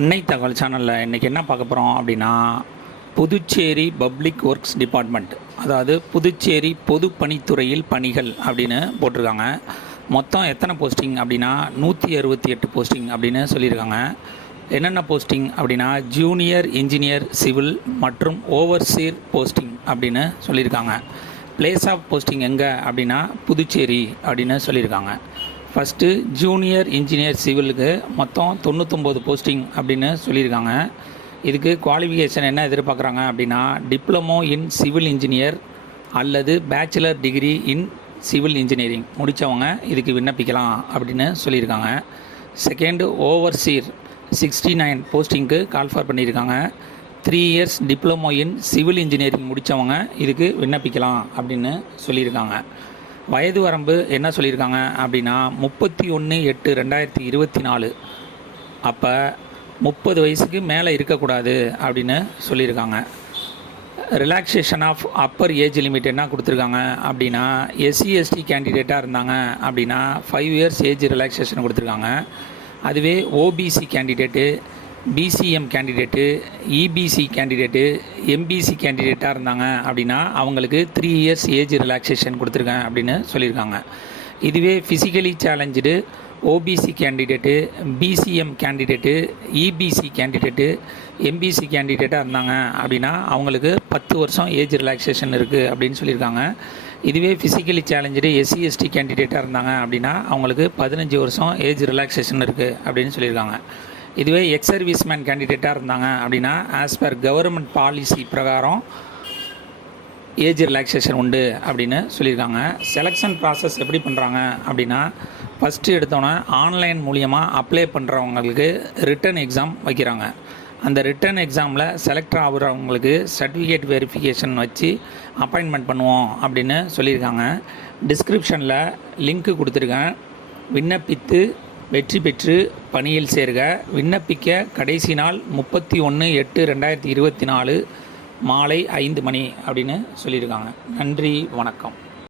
அன்னை தகவல் சேனலில் இன்றைக்கி என்ன பார்க்க போகிறோம் அப்படின்னா, புதுச்சேரி பப்ளிக் ஒர்க்ஸ் டிபார்ட்மெண்ட், அதாவது புதுச்சேரி பொதுப்பணித்துறையில் பணிகள் அப்படின்னு போட்டிருக்காங்க. மொத்தம் எத்தனை போஸ்டிங் அப்படின்னா 168 போஸ்டிங் அப்படின்னு சொல்லியிருக்காங்க. என்னென்ன போஸ்டிங் அப்படின்னா ஜூனியர் இன்ஜினியர் சிவில் மற்றும் ஓவர்சீர் போஸ்டிங் அப்படின்னு சொல்லியிருக்காங்க. பிளேஸ் ஆஃப் போஸ்டிங் எங்கே அப்படின்னா புதுச்சேரி அப்படின்னு சொல்லியிருக்காங்க. ஃபஸ்ட்டு ஜூனியர் இன்ஜினியர் சிவிலுக்கு மொத்தம் 99 போஸ்டிங் அப்படின்னு சொல்லியிருக்காங்க. இதுக்கு குவாலிஃபிகேஷன் என்ன எதிர்பார்க்குறாங்க அப்படின்னா டிப்ளமோ இன் சிவில் இன்ஜினியர் அல்லது bachelor degree in civil engineering முடித்தவங்க இதுக்கு விண்ணப்பிக்கலாம் அப்படின்னு சொல்லியிருக்காங்க. செகண்டு ஓவர்சீர் 69 போஸ்டிங்க்கு கால்ஃபார் பண்ணியிருக்காங்க. 3 years diploma in civil engineering முடித்தவங்க இதுக்கு விண்ணப்பிக்கலாம் அப்படின்னு சொல்லியிருக்காங்க. வயது வரம்பு என்ன சொல்லியிருக்காங்க அப்படின்னா 31/8/2024 அப்போ 30 வயசுக்கு மேலே இருக்கக்கூடாது அப்படின்னு சொல்லியிருக்காங்க. Relaxation of upper age limit என்ன கொடுத்துருக்காங்க அப்படின்னா SC/ST கேண்டிடேட்டாக இருந்தாங்க அப்படின்னா 5 இயர்ஸ் ஏஜ் ரிலாக்ஸேஷன் கொடுத்துருக்காங்க. அதுவே OBC candidate, BCM candidate, EBC candidate, MBC கேண்டிடேட்டாக இருந்தாங்க அப்படின்னா அவங்களுக்கு 3 இயர்ஸ் ஏஜ் ரிலாக்ஸேஷன் கொடுத்துருக்கேன் அப்படின்னு சொல்லியிருக்காங்க. இதுவே physically challenge OBC candidate, BCM candidate, EBC candidate, MBC கேண்டிடேட்டாக இருந்தாங்க அப்படின்னா அவங்களுக்கு 10 வருஷம் ஏஜ் ரிலாக்ஸேஷன் இருக்குது அப்படின்னு சொல்லியிருக்காங்க. இதுவே ஃபிசிக்கலி சேலஞ்சு SC/ST கேண்டிடேட்டாக இருந்தாங்க அப்படின்னா அவங்களுக்கு 15 வருஷம் ஏஜ் ரிலாக்ஸேஷன் இருக்குது அப்படின்னு சொல்லியிருக்காங்க. இதுவே எக்ஸ் சர்வீஸ்மேன் கேண்டிடேட்டாக இருந்தாங்க அப்படின்னா ஆஸ் பர் கவர்மெண்ட் பாலிசி பிரகாரம் ஏஜ் ரிலாக்ஸேஷன் உண்டு அப்படின்னு சொல்லியிருக்காங்க. செலெக்ஷன் ப்ராசஸ் எப்படி பண்ணுறாங்க அப்படின்னா ஃபஸ்ட்டு எடுத்தோன்னே ஆன்லைன் மூலியமாக அப்ளை பண்ணுறவங்களுக்கு ரிட்டன் எக்ஸாம் வைக்கிறாங்க. அந்த ரிட்டன் எக்ஸாமில் செலக்ட் ஆகுறவங்களுக்கு சர்டிஃபிகேட் வெரிஃபிகேஷன் வச்சு அப்பாயின்மெண்ட் பண்ணுவோம் அப்படின்னு சொல்லியிருக்காங்க. டிஸ்கிரிப்ஷனில் லிங்க்கு கொடுத்துருக்கேன். விண்ணப்பித்து வெற்றி பெற்று பணியில் சேர்க. விண்ணப்பிக்க கடைசி நாள் 31/8/2024 மாலை 5 மணி அப்படின்னு சொல்லியிருக்காங்க. நன்றி, வணக்கம்.